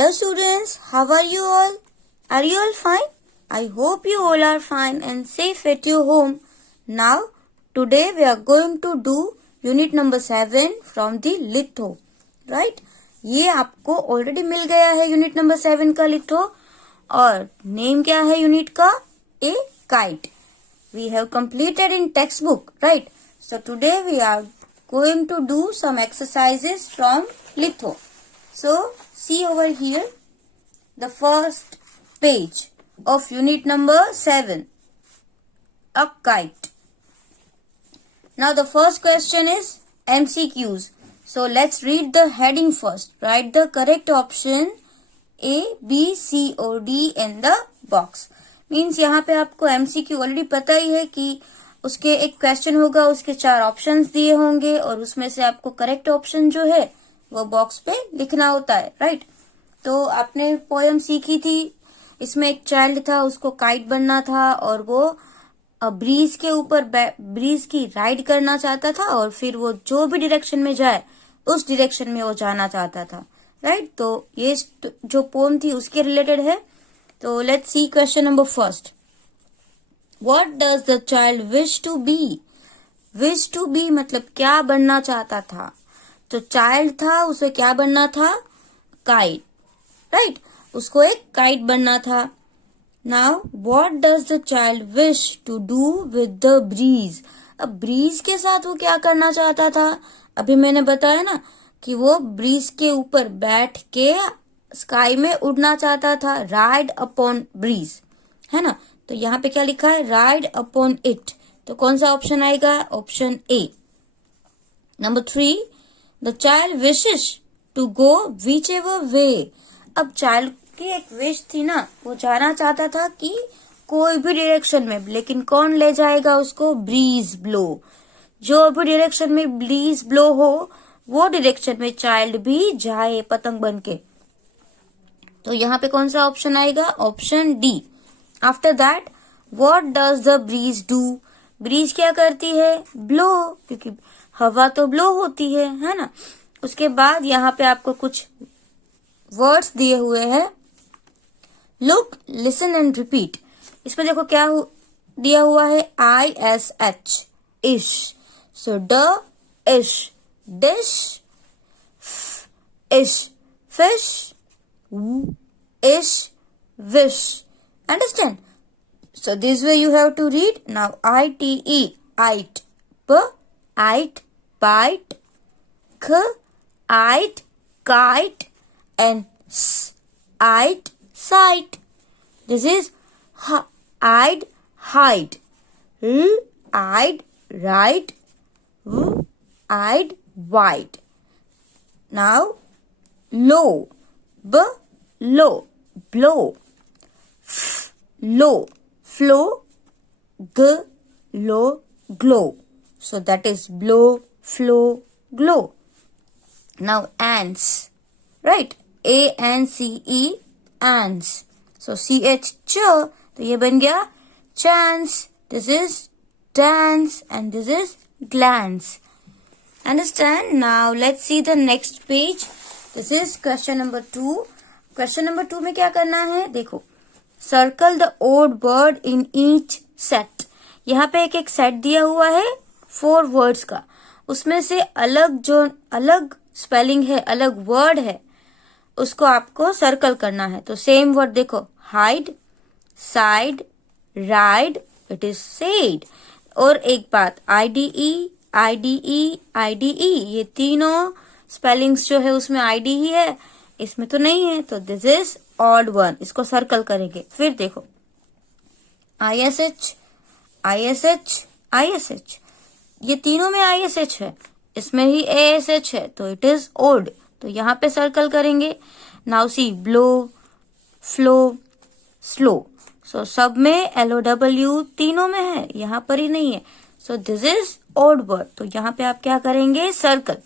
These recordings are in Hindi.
Hello students, how are you all? Are you all fine? I hope you all are fine and safe at your home. Now, today we are going to do unit number 7 from the litho. Right? ये आपको already मिल गया है unit number 7 का litho और name क्या है unit का? A kite. We have completed in textbook, right? So today we are going to do some exercises from litho. So see over here the first page of unit number 7, a kite. Now the first question is MCQs. So let's read the heading first. Write the correct option A, B, C or D in the box. Means यहाँ पे आपको MCQ ऑलरेडी पता ही है कि उसके एक क्वेश्चन होगा, उसके 4 ऑप्शंस दिए होंगे और उसमें से आपको करेक्ट ऑप्शन जो है वो बॉक्स पे लिखना होता है, राइट? तो आपने पोयम सीखी थी, इसमें एक चाइल्ड था, उसको काइट बनना था और वो ब्रीज के ऊपर ब्रीज की राइड करना चाहता था और फिर वो जो भी डायरेक्शन में जाए उस डायरेक्शन में वो जाना चाहता था, राइट? तो ये जो पोम थी उसके रिलेटेड है. तो let's see question number first. What does the child wish to be? Wish to be मतलब क्या बनना चाहता था. तो चाइल्ड था, उसे क्या बनना था? Kite, right? उसको एक काइट बनना था. Now what does the child wish to do with the breeze? अब ब्रीज के साथ वो क्या करना चाहता था? अभी मैंने बताया ना कि वो ब्रीज के ऊपर बैठ के स्काई में उड़ना चाहता था. राइड अपॉन ब्रीज, है ना? तो यहाँ पे क्या लिखा है? Ride upon it. तो कौन सा ऑप्शन आएगा? Option A. Number 3, the child wishes to go whichever way. अब चाइल्ड की एक विश थी ना, वो जाना चाहता था कि कोई भी डायरेक्शन में, लेकिन कौन ले जाएगा उसको? Breeze blow. जो भी डायरेक्शन में ब्रीज ब्लो हो वो डायरेक्शन में चाइल्ड भी जाए पतंग बन के. तो यहाँ पे कौन सा ऑप्शन आएगा? Option D. After that what does the breeze do? Breeze क्या करती है? ब्लो, क्योंकि हवा तो ब्लो होती है ना? उसके बाद यहाँ पे आपको कुछ वर्ड्स दिए हुए हैं. Look, listen and repeat. इसमें देखो क्या दिया हुआ है? ISH, इश. सो ड इश, डिश. इश, fish. Ish, wish. Understand? So this way you have to read. Now ITE, ite. P, ite, bite. K, ite, kite. And S, ite, sight. This is I'd, hide. L, I'd, right. W, I'd, white. Now low. B, low, blow. F, low, flow. G, low, glow. So that is blow, flow, glow. Now ants, right? ANCE, ants. So CH, तो ये बन गया chance. This is dance and this is glance. Understand? Now let's see the next page. This is question number 2. Question number 2 में क्या करना है? देखो, circle the odd word in each set. यहाँ पे एक सेट दिया हुआ है 4 वर्ड्स का. उसमें से अलग स्पेलिंग है, अलग वर्ड है, उसको आपको सर्कल करना है. तो सेम वर्ड देखो, hide, side, ride, it is said. और एक बात, IDE, ये तीनों स्पेलिंग्स जो है उसमें ID ही है, इसमें तो नहीं है. तो दिस इज ऑड वन, इसको सर्कल करेंगे. फिर देखो, ISH, ये तीनों में ISH है, इसमें ही ASH है, तो इट इज ओड. तो यहाँ पे सर्कल करेंगे. Now see, blow, flow, slow. So सब में LOW तीनों में है, यहाँ पर ही नहीं है. So this is odd word. तो यहाँ पे आप क्या करेंगे? सर्कल.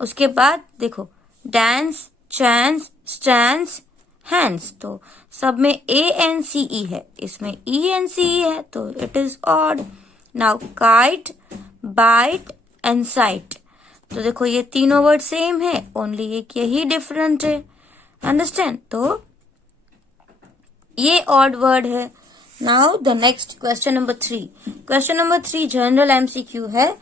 उसके बाद देखो, डांस, चांस, स्टैंस, हैंड्स. तो सब में ANCE है, इसमें ENCE है, तो it is odd. Now kite, bite and site. तो देखो ये तीनों वर्ड सेम है, ओनली एक यही डिफरेंट है. अंडरस्टैंड? तो ये ऑड वर्ड है। Now the next question number 3। Question number 3 general MCQ है,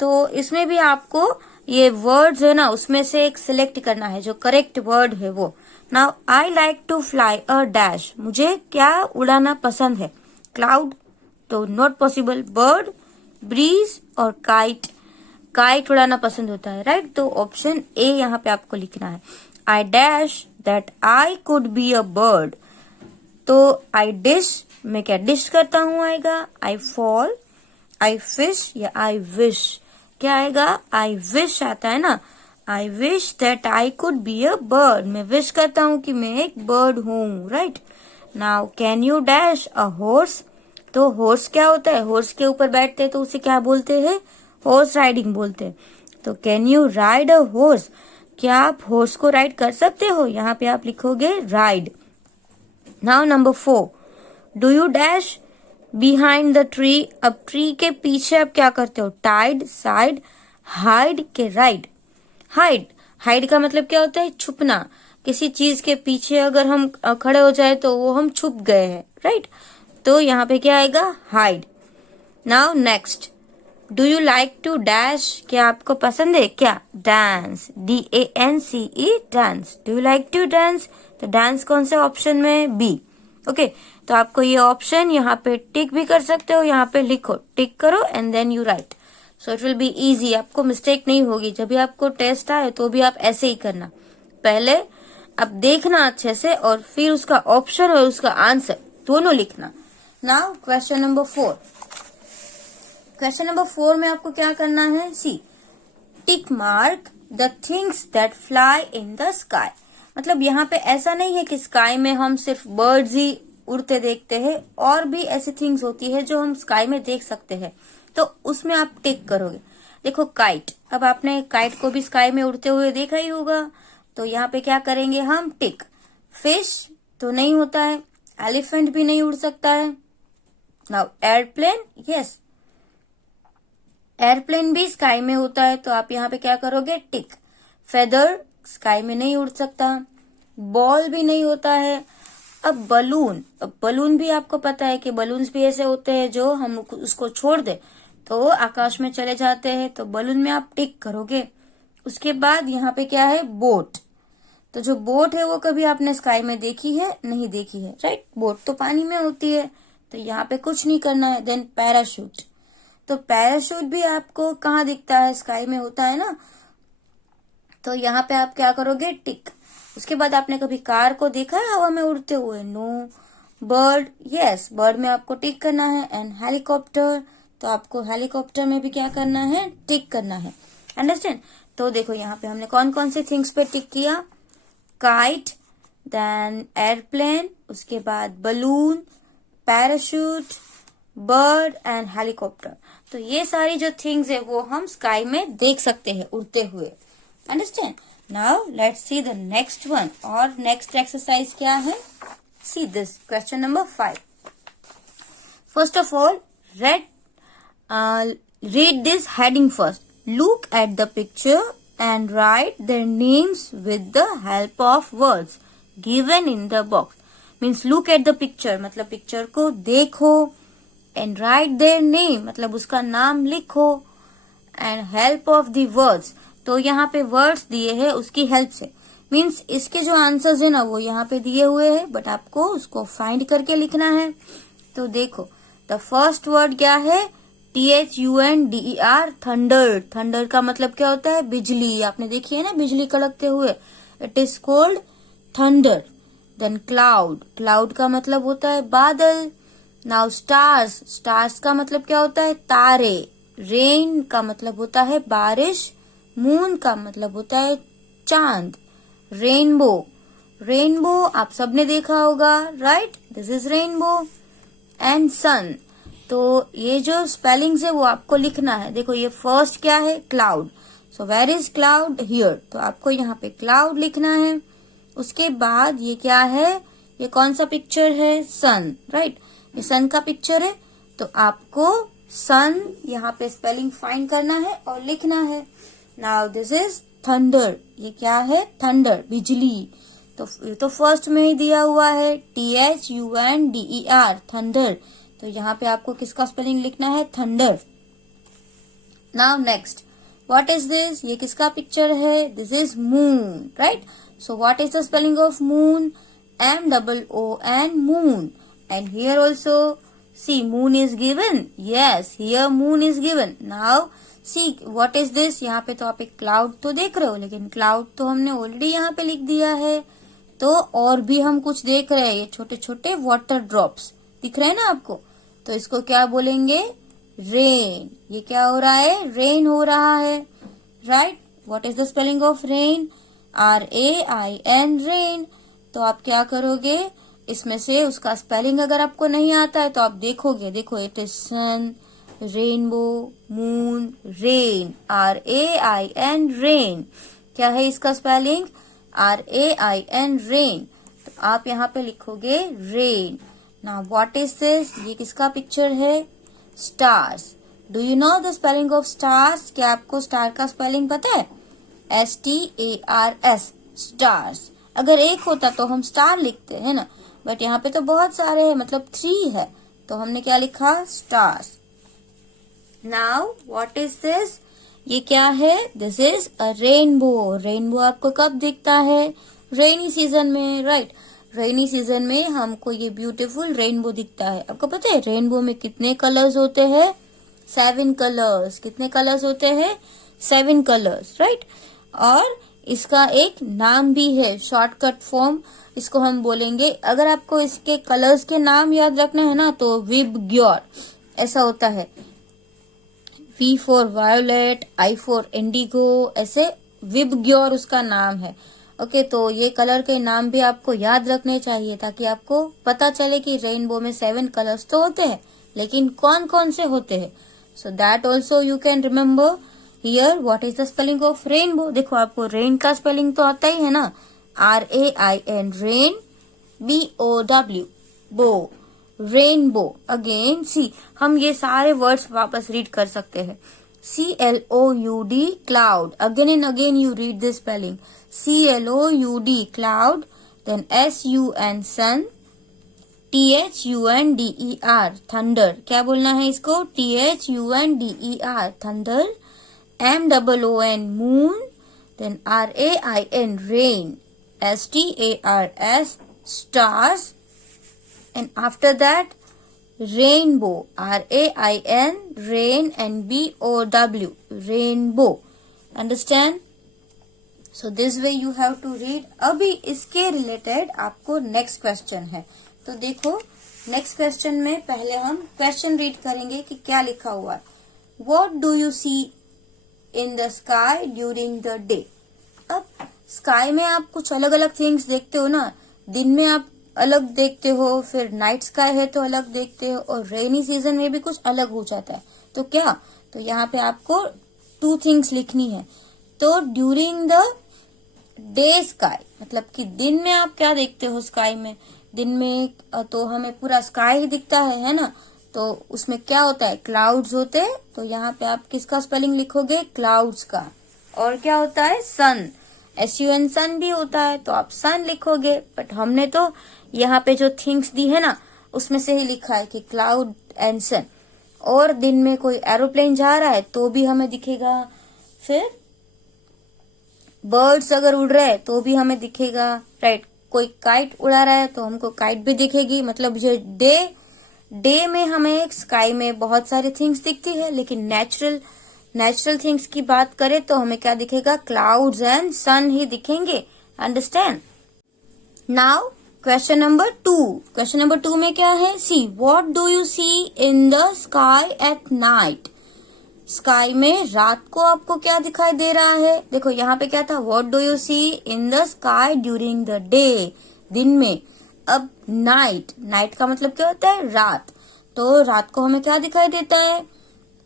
तो इसमें भी आपको ये वर्ड्स है ना, उसमें से एक सिलेक्ट करना है जो करेक्ट वर्ड है वो। Now I like to fly a dash, मुझे क्या उड़ाना पसंद है? क्लाउड, तो नॉट पॉसिबल। बर्ड, ब्रीज और काइट, काइट उड़ाना पसंद होता है, राइट? तो ऑप्शन ए यहाँ पे आपको लिखना है। I dash that I could be a bird, तो आई डिश, मैं क्या डिश करता हूं आएगा। आई फॉल, आई फिश या आई विश, क्या आएगा? आई विश आता है ना। I wish that I could be a bird, मैं विश करता हूं कि मैं एक बर्ड हूं, right? Now can you dash a horse, तो हॉर्स क्या होता है? हॉर्स के ऊपर बैठते हैं तो उसे क्या बोलते हैं? हॉर्स राइडिंग बोलते हैं। तो can you ride a horse, क्या आप हॉर्स को राइड कर सकते हो? यहाँ पे आप लिखोगे ride. Now number 4, do you dash behind the tree, अब ट्री के पीछे आप क्या करते हो? टाइड, साइड, हाइड के राइड। हाइड, हाइड का मतलब क्या होता है? छुपना। किसी चीज के पीछे अगर हम खड़े हो जाए तो वो हम छुप गए हैं, राइट? तो यहाँ पे क्या आएगा? Hide. Now next, do you like to dash, क्या आपको पसंद है क्या? Dance, DANCE, dance. Do you like to dance, तो डांस कौन से ऑप्शन में? बी। ओके, तो आपको ये ऑप्शन यहाँ पे टिक भी कर सकते हो, यहाँ पे लिखो, टिक करो and then you write, so it will be easy, आपको मिस्टेक नहीं होगी। जब भी आपको टेस्ट आए तो भी आप ऐसे ही करना, पहले आप देखना अच्छे से और फिर उसका ऑप्शन और उसका आंसर दोनों लिखना। Now question number 4। Question number 4 में आपको क्या करना है? See, tick mark the things that fly in the sky, मतलब यहाँ पे ऐसा नहीं है कि स्काई में हम सिर्फ बर्ड्स ही उड़ते देखते हैं, और भी ऐसी थिंग्स होती है जो हम स्काई में देख सकते हैं, तो उसमें आप टिक करोगे। देखो काइट, अब आपने काइट को भी स्काई में उड़ते हुए देखा ही होगा, तो यहाँ पे क्या करेंगे हम? टिक। फिश तो नहीं होता है, एलिफेंट भी नहीं उड़ सकता है। नाउ एयरप्लेन, यस, एयरप्लेन भी स्काई में होता है, तो आप यहाँ पे क्या करोगे? टिक। फेदर स्काई में नहीं उड़ सकता, बॉल भी नहीं होता है। अब बलून, अब बलून भी आपको पता है कि बलून्स भी ऐसे होते हैं जो हम उसको छोड़ दे तो आकाश में चले जाते हैं, तो बलून में आप टिक करोगे। उसके बाद यहाँ पे क्या है? बोट, तो जो बोट है वो कभी आपने स्काई में देखी है? नहीं देखी है, राइट? बोट तो पानी में होती है, तो यहाँ पे कुछ नहीं करना है। देन पैराशूट, तो पैराशूट भी आपको कहाँ दिखता है? स्काई में होता है ना, तो यहाँ पे आप क्या करोगे? टिक। उसके बाद आपने कभी कार को देखा है हवा में उड़ते हुए? नो। बर्ड, यस, बर्ड में आपको टिक करना है। एंड हेलीकॉप्टर, तो आपको हेलीकॉप्टर में भी क्या करना है? टिक करना है। अंडरस्टैंड? तो देखो यहाँ पे हमने कौन कौन से थिंग्स पे टिक किया? काइट, देन एयरप्लेन, उसके बाद balloon, parachute, bird and helicopter. तो ये सारी जो थिंग्स है वो हम स्काई में देख सकते हैं उड़ते हुए। Understand? Now let's see the next one. और नेक्स्ट एक्सरसाइज क्या है? See this question number 5। First of all read this heading first. Look at the picture and write their names with the help of words given in the box. Means look at the picture मतलब पिक्चर को देखो, and write their name मतलब उसका नाम लिखो, and help of the words, तो यहाँ पे वर्ड्स दिए हैं उसकी हेल्प से। मीन्स इसके जो आंसर्स है ना वो यहाँ पे दिए हुए हैं, बट आपको उसको फाइंड करके लिखना है। तो देखो द फर्स्ट वर्ड क्या है? THUNDER, thunder. थंडर का मतलब क्या होता है? बिजली। आपने देखी है ना बिजली कड़कते हुए, it is called thunder. Then cloud, cloud का मतलब होता है बादल। नाउ स्टार्स, स्टार्स का मतलब क्या होता है? तारे। रेन का मतलब होता है बारिश। मून का मतलब होता है चांद। रेनबो, रेनबो आप सबने देखा होगा, right? This is rainbow. And sun, तो ये जो स्पेलिंग्स है वो आपको लिखना है। देखो ये फर्स्ट क्या है? Cloud. So where is cloud? Here. तो आपको यहाँ पे क्लाउड लिखना है। उसके बाद ये क्या है? ये कौन सा पिक्चर है? सन, राइट? ये सन का पिक्चर है, तो आपको सन यहाँ पे स्पेलिंग फाइंड करना है और लिखना है। नाउ दिस इज थंडर, ये क्या है? थंडर, बिजली। तो फर्स्ट में ही दिया हुआ है THUNDER, थंडर। तो यहाँ पे आपको किसका स्पेलिंग लिखना है? Thunder. Now next, what is this? ये किसका पिक्चर है? This is moon, right? So what is the spelling of moon? MOON, moon. And here also, see, moon is given. Yes, here moon is given. Now, see, what is this? यहाँ पे तो आप एक क्लाउड तो देख रहे हो, लेकिन क्लाउड तो हमने ऑलरेडी यहाँ पे लिख दिया है। तो और भी हम कुछ देख रहे हैं, ये छोटे छोटे वाटर ड्रॉप्स दिख रहे हैं ना आपको? तो इसको क्या बोलेंगे? रेन। ये क्या हो रहा है? रेन हो रहा है, right? What is the spelling of rain? RAIN, rain. तो आप क्या करोगे? इसमें से उसका स्पेलिंग अगर आपको नहीं आता है तो आप देखोगे, देखो, it is sun, rainbow, moon, rain, RAIN, rain. क्या है इसका स्पेलिंग? RAIN, rain. तो आप यहाँ पे लिखोगे rain. Now what is this? ये किसका पिक्चर है? Stars. Do you know the spelling of stars? क्या आपको स्टार का स्पेलिंग पता है? STARS, stars. अगर एक होता तो हम स्टार लिखते हैं ना, बट यहाँ पे तो बहुत सारे हैं, मतलब 3 है, तो हमने क्या लिखा? Stars. Now what is this? ये क्या है? This is a rainbow. Rainbow आपको कब दिखता है? रेनी सीजन में, राइट? रेनी सीजन में हमको ये ब्यूटीफुल रेनबो दिखता है। आपको पता है रेनबो में कितने कलर्स होते हैं? 7 कलर्स। कितने कलर्स होते हैं? 7 कलर्स, राइट? और इसका एक नाम भी है, शॉर्टकट फॉर्म इसको हम बोलेंगे। अगर आपको इसके कलर्स के नाम याद रखना है ना, तो विबग्योर ऐसा होता है। V for violet, I for Indigo, ऐसे विबग्योर उसका नाम है। ओके, तो ये कलर के नाम भी आपको याद रखने चाहिए ताकि आपको पता चले कि रेनबो में 7 कलर्स तो होते हैं, लेकिन कौन कौन से होते हैं। So that also you can remember. Here what is the spelling of rainbow? देखो, आपको रेन का स्पेलिंग तो आता ही है ना, RAIN, रेन, BOW, बो, रेनबो। अगेन सी, हम ये सारे वर्ड्स वापस रीड कर सकते हैं। CLOUD, cloud. Again and again you read this spelling, CLOUD, cloud. Then SUN, sun, THUNDER, thunder. क्या बोलना है इसको? THUNDER, thunder. MOON, moon. Then RAIN, rain. STARS, stars. And after that, rainbow. RAIN, rain, and BOW, rainbow. Understand? So this way you have to read. अभी इसके रिलेटेड आपको नेक्स्ट क्वेश्चन है, तो देखो नेक्स्ट क्वेश्चन में पहले हम क्वेश्चन रीड करेंगे कि क्या लिखा हुआ है। What do you see in the sky during the day? अब स्काई में आप कुछ अलग अलग थिंग्स देखते हो ना, दिन में आप अलग देखते हो, फिर नाइट स्काई है तो अलग देखते हो, और रेनी सीजन में भी कुछ अलग हो जाता है। तो क्या? तो यहाँ पे आपको 2 थिंग्स लिखनी है। तो ड्यूरिंग द डे स्काई, मतलब कि दिन में आप क्या देखते हो स्काई में? दिन में तो हमें पूरा स्काई ही दिखता है ना? तो उसमें क्या होता है? क्लाउड्स होते हैं। तो यहाँ पे आप किसका स्पेलिंग लिखोगे? क्लाउड्स का। और क्या होता है? सन, SUN, सन भी होता है, तो आप सन लिखोगे। बट हमने तो यहाँ पे जो थिंग्स दी है ना, उसमें से ही लिखा है कि क्लाउड एंड सन। और दिन में कोई एरोप्लेन जा रहा है तो भी हमें दिखेगा, फिर बर्ड्स अगर उड़ रहे हैं तो भी हमें दिखेगा, राइट? कोई काइट उड़ा रहा है तो हमको काइट भी दिखेगी। मतलब जो डे में हमें स्काई में बहुत सारी थिंग्स दिखती है, लेकिन नेचुरल थिंग्स की बात करें तो हमें क्या दिखेगा? क्लाउड्स एंड सन ही दिखेंगे। Understand? Now question number 2। Question number 2 में क्या है? See, what do you see in the sky at night? Sky में रात को आपको क्या दिखाई दे रहा है? देखो यहाँ पे क्या था? What do you see in the sky during the day, दिन में। अब नाइट का मतलब क्या होता है? रात। तो रात को हमें क्या दिखाई देता है?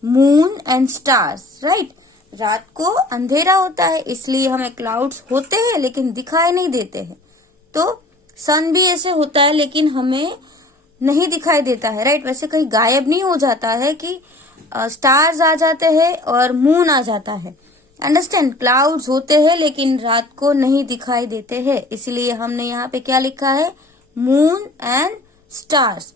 Moon and stars, right? रात को अंधेरा होता है, इसलिए हमें क्लाउड्स होते हैं लेकिन दिखाई नहीं देते हैं। तो सन भी ऐसे होता है लेकिन हमें नहीं दिखाई देता है, राइट? वैसे कहीं गायब नहीं हो जाता है कि स्टार्स आ जाते हैं और मून आ जाता है। अंडरस्टैंड, क्लाउड्स होते हैं लेकिन रात को नहीं दिखाई देते हैं, इसलिए हमने यहाँ पे क्या लिखा है, moon and stars.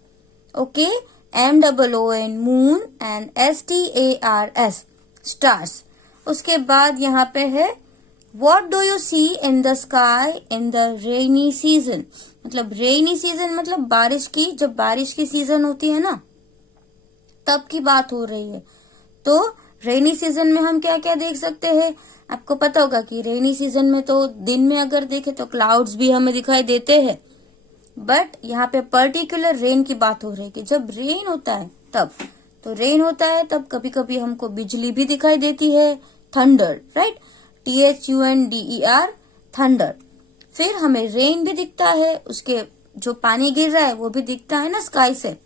Okay, MOON moon and STARS stars. उसके बाद यहाँ पे है What do you see in the sky in the rainy season? मतलब रेनी सीजन मतलब बारिश की, जब बारिश की सीजन होती है ना तब की बात हो रही है. तो रेनी सीजन में हम क्या क्या देख सकते हैं, आपको पता होगा कि रेनी सीजन में तो दिन में अगर देखें तो क्लाउड्स भी हमें दिखाई देते हैं, बट यहाँ पे पर्टिकुलर रेन की बात हो रही है कि जब रेन होता है तब. तो रेन होता है तब कभी कभी हमको बिजली भी दिखाई देती है, थंडर, राइट, THUNDER, थंडर. फिर हमें रेन भी दिखता है, उसके जो पानी गिर रहा है वो भी दिखता है ना स्काई से,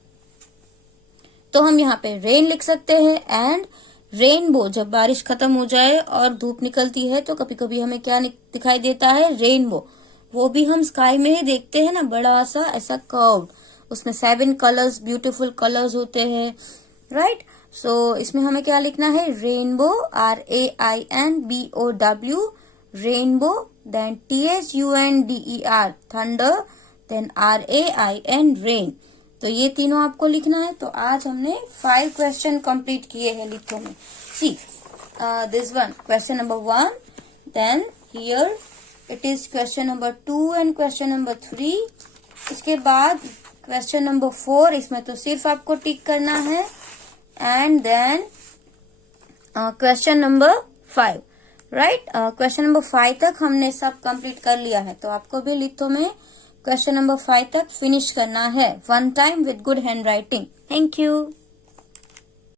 तो हम यहाँ पे रेन लिख सकते हैं. एंड रेनबो, जब बारिश खत्म हो जाए और धूप निकलती है तो कभी कभी हमें क्या दिखाई देता है, रेनबो. वो भी हम स्काई में ही देखते हैं ना, बड़ा सा ऐसा कर्व, उसमें 7 कलर्स, ब्यूटीफुल कलर्स होते हैं, राइट. सो इसमें हमें क्या लिखना है, rainbow, RAINBOW, rainbow, then THUNDER, thunder, then RAIN, rain. तो ये तीनों आपको लिखना है. तो आज हमने 5 क्वेश्चन कंप्लीट किए हैं लिथो में. See this one, question number 1, then here it is question number 2 and question number 3. इसके बाद क्वेश्चन नंबर 4, इसमें तो सिर्फ आपको टिक करना है. And then question number 5, right. Question number 5 तक हमने सब कंप्लीट कर लिया है, तो आपको भी लिथो में क्वेश्चन नंबर 5 तक फिनिश करना है, 1 time with good hand writing. Thank you.